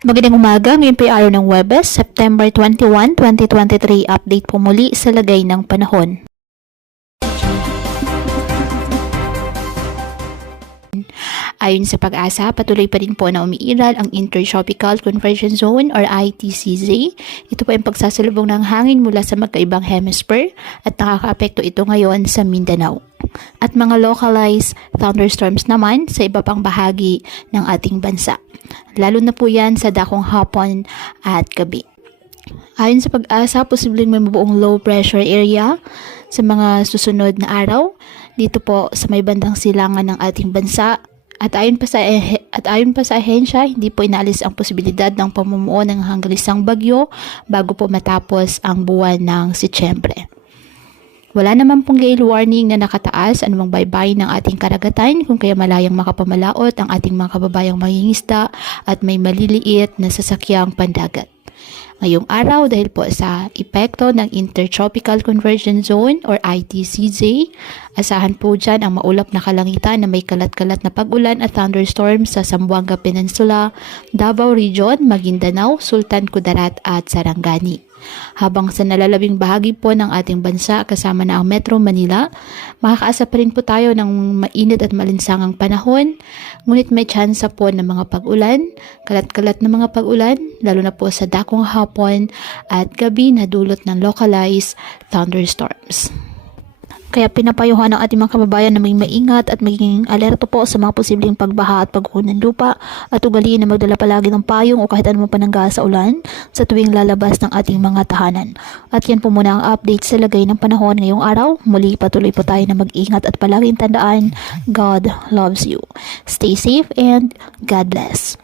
Magandang umaga, ngayon po ay araw ng Huwebes, September 21, 2023. Update po muli sa lagay ng panahon. Ayon sa Pag-asa, patuloy pa rin po na umiiral ang Intertropical Convergence Zone or ITCZ. Ito po ang pagsasalubong ng hangin mula sa magkaibang hemisphere at nakakaapekto ito ngayon sa Mindanao. At mga localized thunderstorms naman sa iba pang bahagi ng ating bansa. Lalo na po yan sa dakong hapon at gabi. Ayon sa Pag-asa, posibleng may mabuong low pressure area sa mga susunod na araw dito po sa may bandang silangan ng ating bansa. At ayon pa sa ahensya, hindi po inaalis ang posibilidad ng pamumuo ng hanggang isang bagyo bago po matapos ang buwan ng Setyembre. Wala naman pong gale warning na nakataas anumang baybay ng ating karagatan kung kaya malayang makapamalaot ang ating mga kababayang mangingisda at may maliliit na sasakyang pandagat. Ngayong araw, dahil po sa epekto ng Intertropical Convergence Zone or ITCZ, asahan po dyan ang maulap na kalangitan na may kalat-kalat na pag-ulan at thunderstorms sa Zamboanga Peninsula, Davao Region, Maguindanao, Sultan Kudarat at Sarangani. Habang sa nalalabing bahagi po ng ating bansa kasama na ang Metro Manila, makakaasa pa rin po tayo ng mainit at malinsangang panahon, ngunit may tsansa po ng mga pag-ulan, kalat-kalat na mga pag-ulan, lalo na po sa dakong hapon at gabi na dulot ng localized thunderstorms. Kaya pinapayuhan ng ating mga kababayan na may maingat at maging alerto po sa mga posibleng pagbaha at pagguho ng lupa at ugaliin na magdala palagi ng payong o kahit anumang panangga sa ulan sa tuwing lalabas ng ating mga tahanan. At yan po muna ang update sa lagay ng panahon ngayong araw. Muli patuloy po tayo na mag-ingat at palaging tandaan, God loves you. Stay safe and God bless.